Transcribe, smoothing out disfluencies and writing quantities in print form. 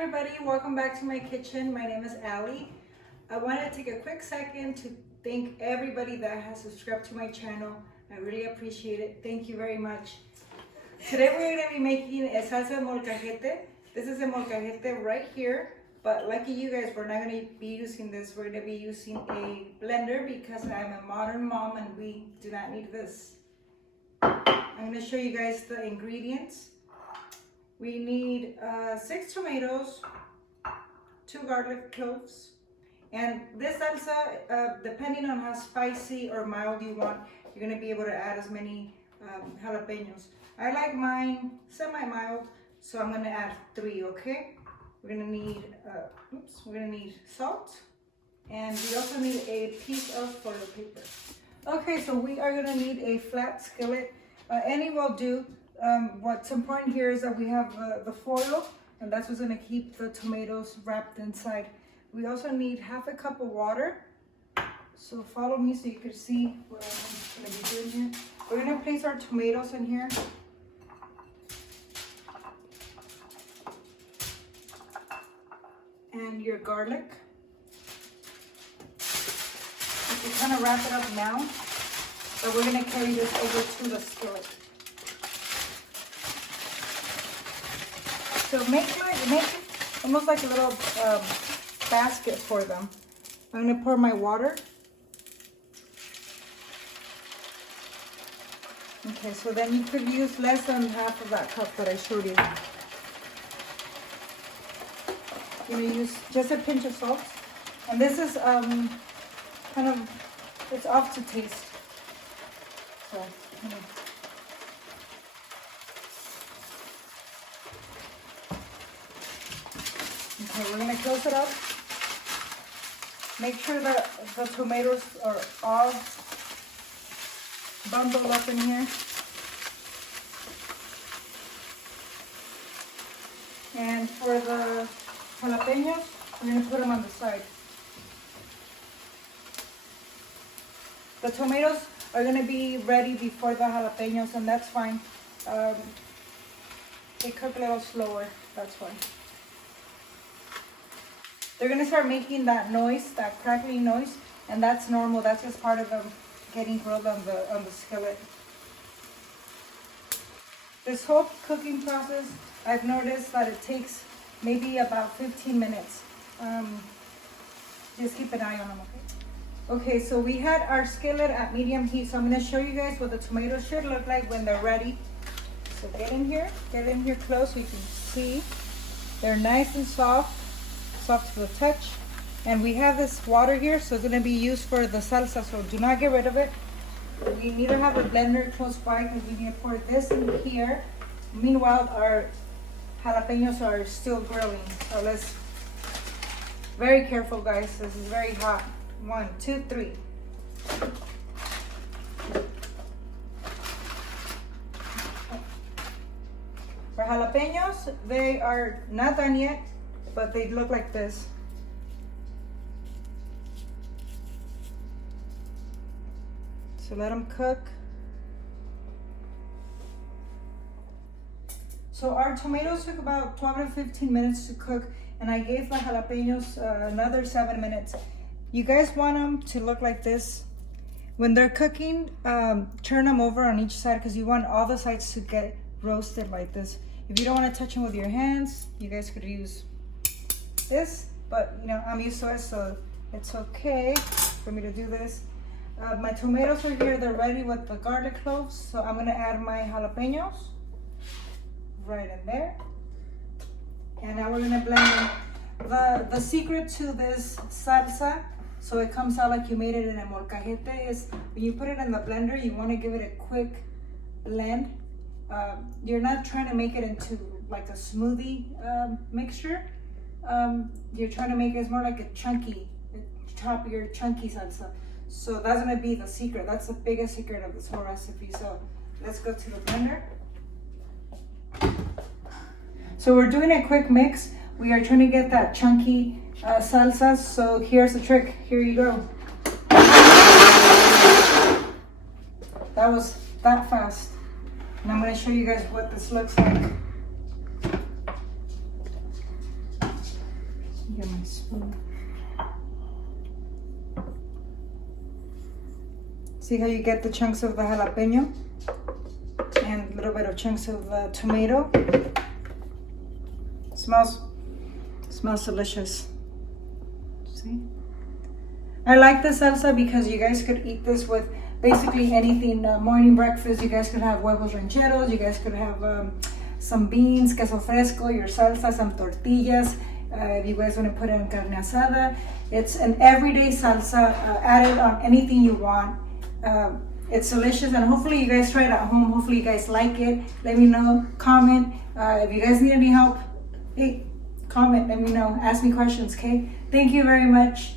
everybody, welcome back to my kitchen. My name is Allie. I wanted to take a quick second to thank everybody that has subscribed to my channel. I really appreciate it. Thank you very much. Today we're going to be making a salsa molcajete. This is a molcajete right here, but lucky you guys, we're not going to be using this. We're going to be using a blender because I'm a modern mom and we do not need this. I'm going to show you guys the ingredients. We need 6 tomatoes, 2 garlic cloves, and this salsa, depending on how spicy or mild you want, you're going to be able to add as many jalapeños. I like mine semi-mild, so I'm going to add 3. Okay, we're going to need salt, and we also need a piece of foil paper. Okay, so we are going to need a flat skillet. Any will do. What's important here is that we have the foil, and that's what's going to keep the tomatoes wrapped inside. We also need half a cup of water. So follow me so you can see what I'm going to be doing here. We're going to place our tomatoes in here. And your garlic. You can kind of wrap it up now, but we're going to carry this over to the skillet. So make it almost like a little basket for them. I'm going to pour my water. Okay, so then you could use less than half of that cup that I showed you. You're going to use just a pinch of salt. And this is kind of, it's off to taste. So, okay, we're going to close it up. Make sure that the tomatoes are all bundled up in here. And for the jalapeños, we're going to put them on the side. The tomatoes are going to be ready before the jalapeños, and that's fine. They cook a little slower, that's why. They're going to start making that noise, that crackling noise, and that's normal. That's just part of them getting grilled on the skillet. This whole cooking process, I've noticed that it takes maybe about 15 minutes. Just keep an eye on them, okay? Okay, so we had our skillet at medium heat, so I'm going to show you guys what the tomatoes should look like when they're ready. So get in here close so you can see. They're nice and soft to the touch. And we have this water here, so it's going to be used for the salsa, so do not get rid of it. We need to have a blender close by because we need to pour this in here. Meanwhile, our jalapeños are still grilling, so let's, very careful guys, this is very hot. 1, 2, 3. For jalapeños, they are not done yet, but they look like this. So let them cook. So our tomatoes took about 12 to 15 minutes to cook, and I gave the jalapeños another 7 minutes. You guys want them to look like this. When they're cooking, turn them over on each side because you want all the sides to get roasted like this. If you don't want to touch them with your hands, you guys could use this, but you know, I'm used to it, so it's okay for me to do this. My tomatoes are here, they're ready with the garlic cloves, so I'm gonna add my jalapeños right in there. And now we're gonna blend them. The secret to this salsa, so it comes out like you made it in a molcajete, is when you put it in the blender, you wanna give it a quick blend. You're not trying to make it into like a smoothie mixture. You're trying to make it more like a chunky salsa. So that's gonna be the secret. That's the biggest secret of this whole recipe. So let's go to the blender. So we're doing a quick mix. We are trying to get that chunky salsa. So here's the trick. Here you go. That was that fast. And I'm gonna show you guys what this looks like. Get my spoon. See how you get the chunks of the jalapeño and a little bit of chunks of the tomato. Smells delicious. See? I like the salsa because you guys could eat this with basically anything. Morning breakfast, you guys could have huevos rancheros, you guys could have some beans, queso fresco, your salsa, some tortillas. If you guys want to put it in carne asada, it's an everyday salsa. Add it on anything you want. It's delicious, and hopefully you guys try it at home. Hopefully you guys like it. Let me know. Comment. If you guys need any help, hey, comment. Let me know. Ask me questions, okay? Thank you very much.